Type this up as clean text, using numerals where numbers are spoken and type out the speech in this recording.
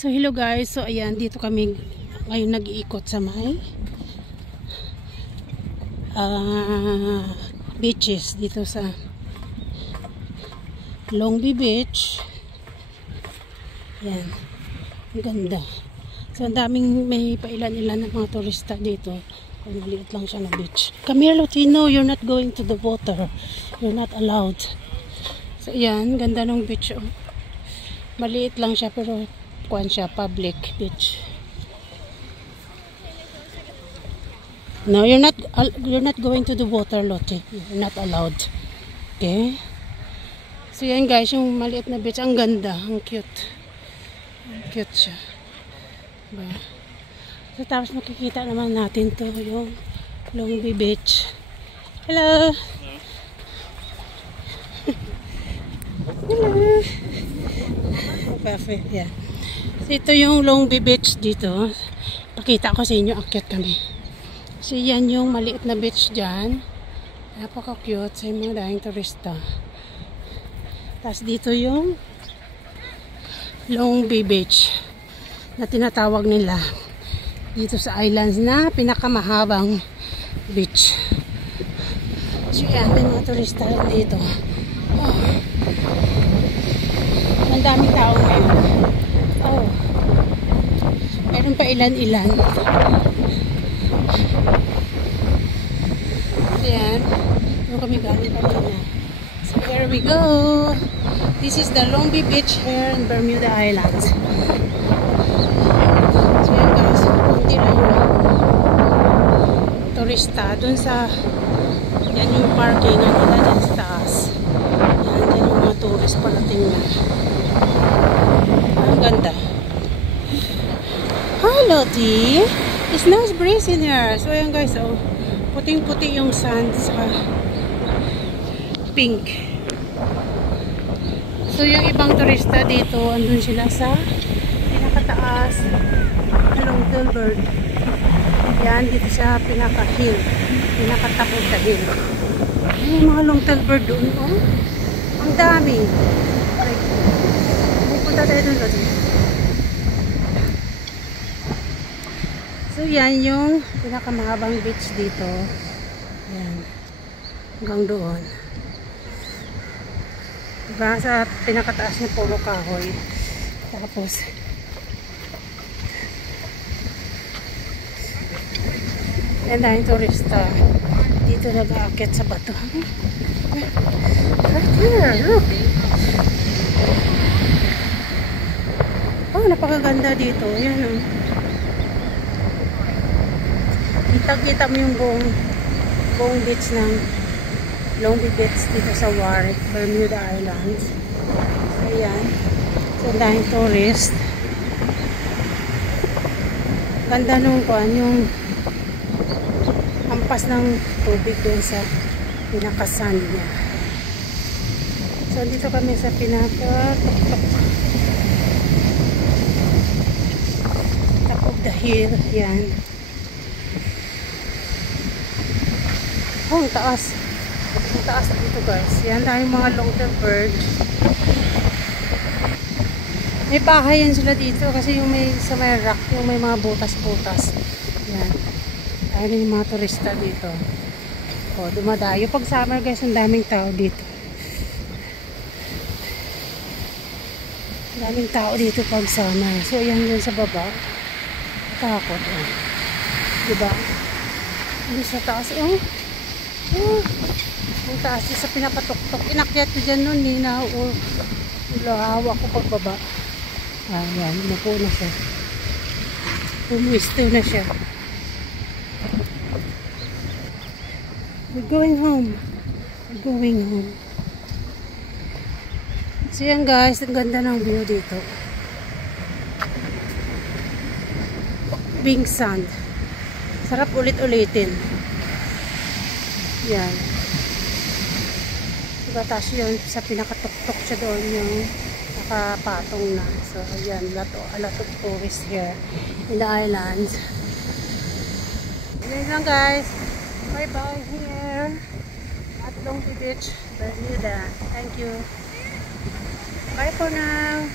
So hello guys, so ayan, dito kami ngayon nag-iikot sa may beaches dito sa Long Beach. Ayan, ang ganda. So ang daming may pailan-ilan ng mga turista dito. Maliit lang siya na beach. Come here, Lotino, you're not going to the water. You're not allowed. So ayan, ganda ng beach. Oh. Maliit lang siya pero kuan siya, public beach. No, you're not going to the water, Lottie. You're not allowed. Okay? So yan guys, yung maliit na beach, ang ganda, ang cute. Ang cute siya. Diba? So tapos makikita naman natin to yung Long Beach. Hello! Hello! Perfect, yeah. So ito yung Long Beach dito. Pakita ko sa inyo, ang cute kami. So yan yung maliit na beach dyan. Napaka-cute sa mga daing turista. Tapos dito yung Long Beach na tinatawag nila dito sa islands na pinakamahabang beach. So yan, may mga turista dito. Oh. Ang daming tao ngayon. Oh. Meron pa ilan-ilan. So yan, doon kami galing kanina. So here we go. This is the Long Beach here in Bermuda Islands. So yan guys, kunti lang yung turista. Doon sa, yan yung parking na nila dyan sa taas. Yan, dyan yung mga tourist parating na. Ang ganda. Hi Lottie! It's nice breeze in here. So yan guys, oh, puting-puti yung sand sa pink. So yung ibang turista dito, andun sila sa pinakataas na Long Tilbury. Yan, dito sa pinaka-hill. Pinakatapos na hill. Yung mga Long Tilbury doon, oh. Ang dami. Pupunta tayo doon, Lottie. So yan yung pinakamahabang beach dito. Yan. Hanggang doon. Diba? Sa pinakataas ni Polo Kahoy. Tapos yan dahil turista. Dito nag-aakyat sa bato. Right here, look. Oh, napakaganda dito. Yan oh. Kita mo yung buong beach ng Long Beach dito sa Warwick, Bermuda Islands. So, ayan. So, dahil tourist. Ganda nung kuan, yung ampas ng tubig doon sa pinaka-sand niya. So, dito kami sa pinaka-top of the hill. Ayan. Oh, ang taas. Ang taas dito guys. Yan dahil mga long-tailed bird. May bahay yan sila dito kasi yung may sa may rock, yung may mga butas-butas. Yan. Dahil yung mga turista dito. O, dumadayo. Pag summer guys, ang daming tao dito. Ang daming tao dito pag summer. So, yan yun sa baba. Takot. Oh. Diba? Hindi sa taas. Oh. Oh, ang taas sa pinapatok-tok. Inakyat ko dyan nun. Hindi na hawak ko pagbaba. Ayan, umupo na siya. Umuisto na siya. We're going home. We're going home. So yan guys, ang ganda ng view dito. Pink sand. Sarap ulit-ulitin. Yan. Diba, taas yun sa pinakatok-tok siya doon yung nakapatong na. So, ayan, a lot of tourists here in the islands. Yan lang guys. Bye-bye here at Long Beach, Bermuda. Thank you. Bye for now.